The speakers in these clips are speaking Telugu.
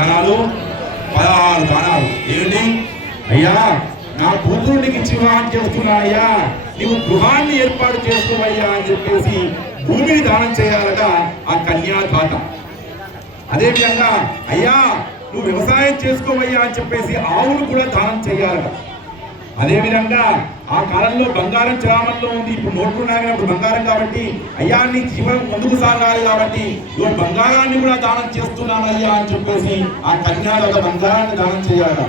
దానాలు పదహారు దానాలు ఏంటి అయ్యా నా కూతురు నీకు ఇచ్చి వివాహం చేస్తున్నా అయ్యా. నీవు గృహాన్ని ఏర్పాటు చేసుకోవయ్యా అని చెప్పేసి భూమిని దానం చేయాలట ఆ కన్యాదాత అదేవిధంగా అయ్యా నువ్వు వ్యవసాయం చేసుకోవయ్యా అని చెప్పేసి ఆవును కూడా దానం చేయాలట. అదేవిధంగా ఆ కాలంలో బంగారం చలామణిలో ఉంది ఇప్పుడు నోట్లు ఉన్నాయి కాబట్టి బంగారం కాబట్టి అయ్యా నీ జీవనం ముందుకు సాగాలి కాబట్టి ఇవాళ బంగారాన్ని కూడా దానం చేస్తున్నాను అయ్యా అని చెప్పేసి ఆ కన్యాలు ఒక బంగారాన్ని దానం చేయాలి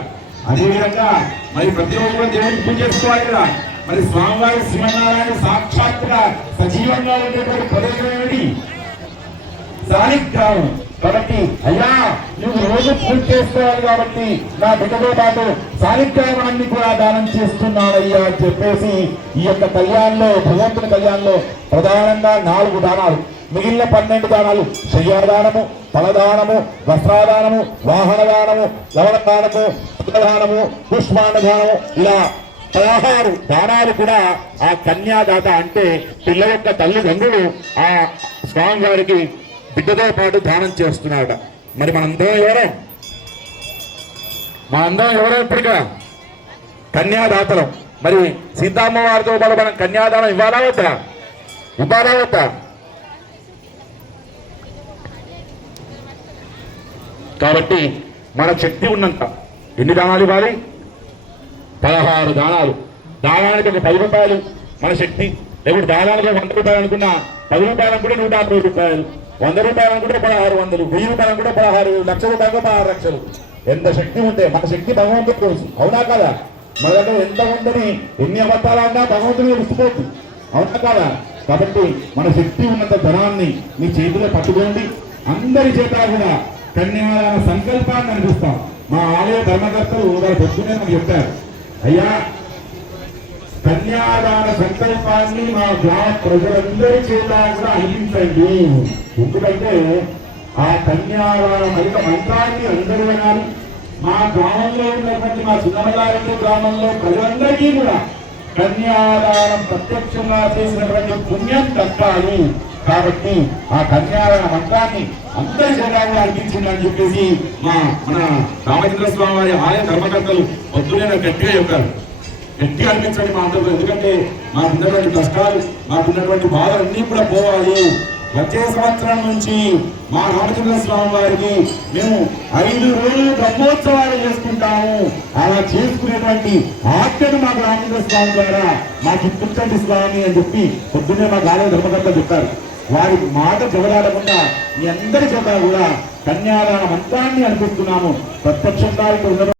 అదేవిధంగా మరి ప్రతి ఒక్కరు కూడా దేవుడికి పూజ చేసుకోవాలి కదా. మరి స్వామివారి శ్రీమన్నారాయణ సాక్షాత్తుగా సజీవంగా ఉండేటువంటి ప్రదేశం ఏమిటి? సాలిగ్రామం. కాబట్టి అయ్యా నువ్వు రోజు పూజ చేసుకోవాలి కాబట్టి నా బిడ్డతో పాటు సాలిగ్రామాన్ని కూడా దానం చేస్తున్నానయ్యా అని చెప్పేసి ఈ యొక్క కళ్యాణంలో భగవంతుని కళ్యాణంలో ప్రధానంగా నాలుగు దానాలు. మిగిలిన పన్నెండు దానాలు శయ్యాదానము ఫలదానము వస్త్రాదానము వాహన దానము లవణ దానము దానము పుష్పాండ దానము ఇలా పదహారు దానాలు కూడా ఆ కన్యాదాత అంటే పిల్ల యొక్క తల్లిదండ్రులు ఆ స్వామివారికి బిడ్డతో పాటు దానం చేస్తున్నాడు మరి మనందరం ఎవరో? మా అందరం ఎవరో ఇప్పటికా కన్యాదాతలం. మరి సీతమ్మ వారితో పాటు మనం కన్యాదానం ఇవ్వాలా వద్దా? ఇవ్వాలా వద్దా? కాబట్టి మన శక్తి ఉన్నంత ఎన్ని దానాలు ఇవ్వాలి? పదహారు దానాలు. దానానికి ఒక పది రూపాయలు. మన శక్తి. లేకుంటే దానానికి వంద రూపాయలు అనుకున్నా పది రూపాయలు అనుకుంటే నూట యాభై రూపాయలు. వంద రూపాయలు అనుకుంటే పదహారు వందలు. వెయ్యి రూపాయలు అనుకుంటే పదహారు లక్ష రూపాయలు పదహారు లక్షలు. ఎంత శక్తి ఉంటే మన శక్తి భగవంతుడు తెలుసు. అవునా కదా? మన దగ్గర ఎంత ఉందని ఎన్ని అబద్ధాలు అన్నా భగవంతుని విసిపోతుంది అవునా కదా? కాబట్టి మన శక్తి ఉన్నంత ధనాన్ని మీ చేతిలో పట్టుకోండి. అందరి చేత కూడా కన్యాదాన సంకల్పాన్ని అనిపిస్తాం. మా ఆలయ ధర్మకర్తలు వారి పొద్దునే మనకు చెప్పారు. అయ్యా కన్యాదాన సంకల్పాన్ని మా గ్రామ ప్రజలందరి చేత కూడా అనిపించండి. ఎందుకంటే ఆ కన్యాదాన మహిళ మంత్రాన్ని అందరూ వినాలి. మా గ్రామంలో ఉన్నటువంటి మా చిన్నమగారి గ్రామంలో ప్రజలందరికీ కూడా కన్యాదానం ప్రత్యక్షంగా చేసినటువంటి పుణ్యం దక్కాలి కాబట్టి ఆ కన్యాదాన మంత్రాన్ని అందరి జనాలు అనిపించిందని చెప్పేసి మా మన రామచంద్ర స్వామి వారి ఆలయ ధర్మకర్తలు పొద్దునే గట్టిగా చెప్పారు. గట్టిగా అనిపించండి మా అందరూ ఎందుకంటే మాకున్నటువంటి కష్టాలు మాకున్నటువంటి బాధలు అన్నీ కూడా పోవాలి. వచ్చే సంవత్సరం నుంచి మా రామచంద్ర స్వామి వారికి మేము ఐదు రోజులు బ్రహ్మోత్సవాలు చేసుకుంటాము. అలా చేసుకునేటువంటి ఆజ్ఞను మాకు రామచంద్ర స్వామి ద్వారా మాకు ఇప్పించండి స్వామి అని చెప్పి పొద్దున్నే మా గాలి ధర్మకర్త చెప్పారు. వారి మాట జవదాడకుండా మీ అందరి చేత కూడా కన్యాదాన మంత్రాన్ని అనిపిస్తున్నాము ప్రత్యక్షంగా ఇక్కడ